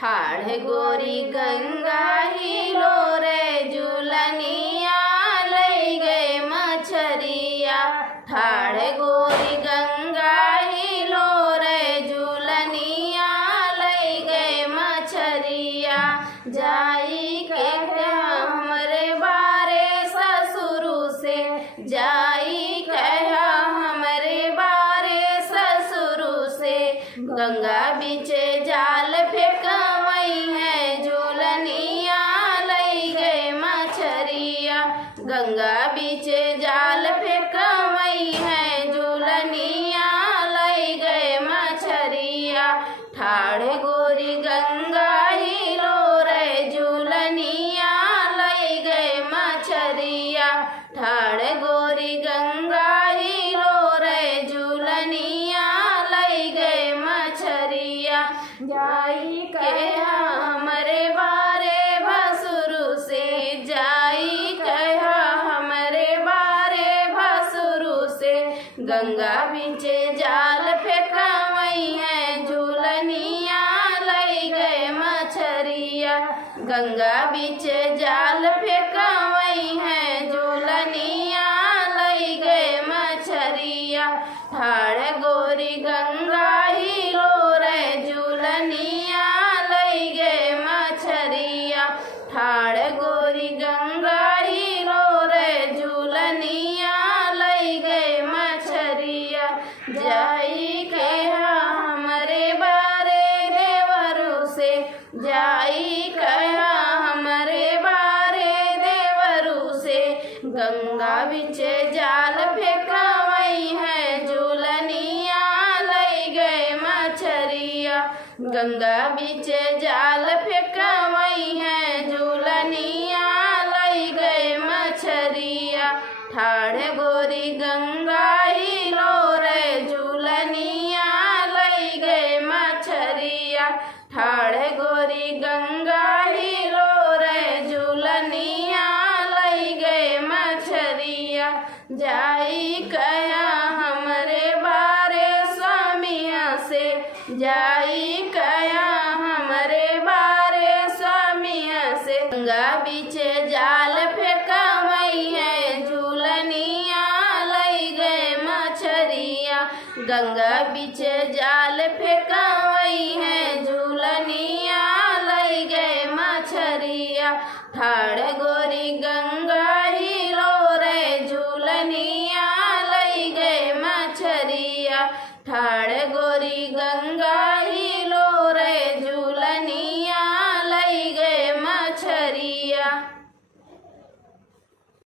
ठाढ़ गोरी गंगा हिलो रे झूलनिया लई गए मछरिया। ठाढ़ गोरी गंगा हिलो रे झूलनिया लई गए मछरिया। जाई के हमरे बारे ससुरु से, जाई कहा हमरे बारे ससुरु से। गंगा बीचे जाल फेंकवई है झूलनिया लई गए मछरिया। गंगा बीचे जाल फेंकवई है झूलनिया लई गए मछरिया। ठाढ़ गोरी गंगा हिलो रे झूलनिया लई गए मछरिया। ठाढ़ गोरी गंगा हिलो रे झूलनिया लई गए मछरिया। जाई के हमरे बारे भसुरु से, जाई कहा हमरे बारे भसुरु से। गंगा बीचे जाल फेंकवई है झूलनिया लई गए मछरिया। गंगा बीचे जाल फेंकवई है झूलनिया लई गए मछरिया। ठाढ़ गोरी गंगा हिलो रे झूलनिया लई गए मछरिया। ठाढ़ गोरी गंगा हिलो रे झूलनिया लई गए मछरिया। जाई के हमरे बारे देवरु से, जाई कहा हमरे बारे देवरु से। गंगा बीचे जाल फेंकवई है झूलनिया लई गए मछरिया। गंगा बीचे जाल फेंकवई है झूलनिया लई गए मछरिया। ठाढ़ गोरी गंगा हिलो रे झूलनिया लई गए मछरिया। ठाढ़ गोरी गंगा